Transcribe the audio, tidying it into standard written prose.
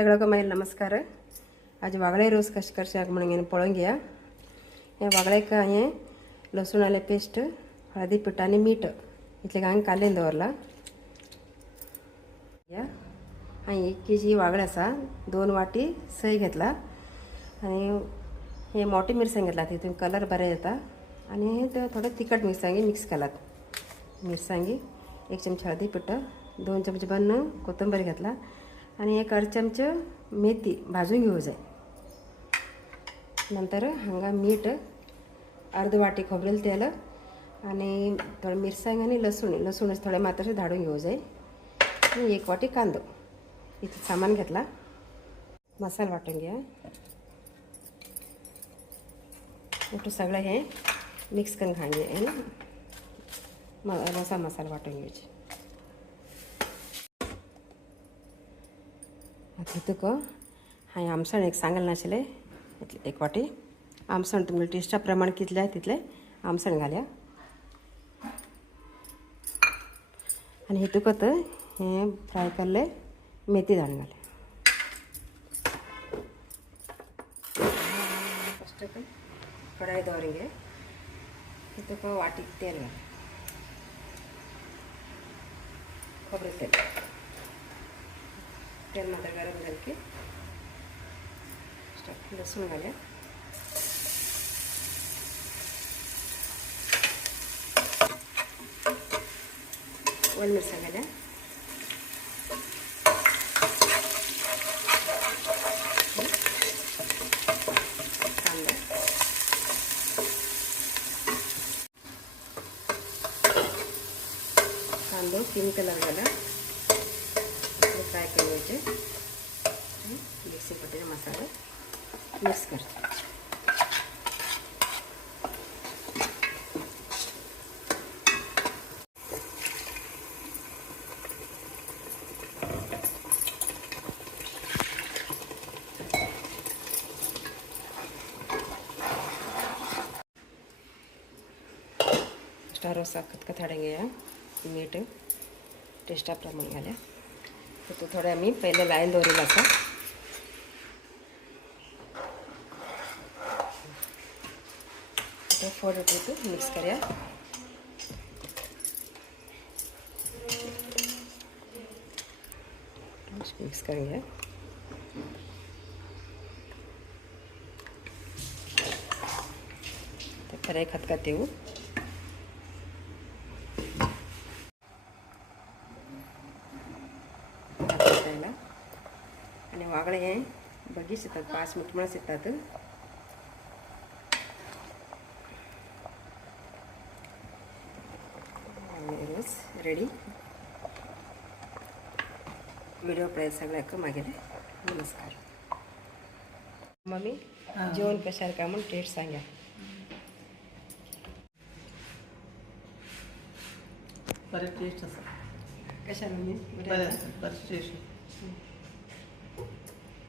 सगळं मागील नमस्कार. आज वागळे रोज कशें करशाक म्हणून पळोवंक घेया. हे वागळेक हांवें लसूण आलें पेस्ट, हळदी पिठ आनी मीठ इतलें हांवें कालेन दवरला. हांवें 1 kg वागळे आसा, 2 वाटी सय घेतला आनी हे मोठी मिरसांग घेतला, तितून कलर बरें येता. आनी ते थोडे तिखट मिरसांगी मिक्स केलात. मिरसांगी 1 चमचो हळदी पिठ, 2 चमचे बन कोथंबरी घातला आनी 1 अर्द चमचो मेथी भाजून घेवं जाय. नंतर हांगा मीठ, अर्द वाटी खोबरेल तेल आनी थोडे मिरसांग आनी लसूण थोडे मातशें धाडून घेवं जाय. आनी 1 वाटी कांदो इतलें सामान घेतला. मसाला वांटून घ्या. मोठं सगळं हे मिक्स करून घालचे. रसा मसाला वांटून घेवचे. हितूक हांवें आमसण एक सांगलें नाशिल्लें, 1 वाटी आमसण तुमगे टेस्टा प्रमाण कितलें तितलें आमसण घाल्या. आनी हितूकत हें फ्राय केल्लें मेथी धाडून घाल्या. फस्ट कढाई दवरून घे. हितूक वाटी तेल घाल, खोबरेल तेल मात्र गरम जालें की लसूण घाल्या. वल मिरसांग घाल्या. कांदा, कांदो 3 कलर घाला. फ्राय करून घ्यायचे. मिक्सी पट्टीने मसाला मिक्स कर. स्टार रसा खतखताडेंगे या. मीठ टेस्टा प्रमाण घाल्या. तो थोडे आम्ही पहिले लाईन दवरलेला आसा. फोड मिक्स करूया. मिक्स करून घ्या. खरे खतखत येऊ. आणि वागळे हे बगीच येतात, 5 मिनिट म्हणून येतात. रोज रेडी. व्हिडिओ पळय सगळ्याक मागेले नमस्कार. मम्मी जेवण कशार काय म्हणून टेस्ट सांगा. बरें टेस्ट आसा. कशा मम्मी? बरें टेस्ट.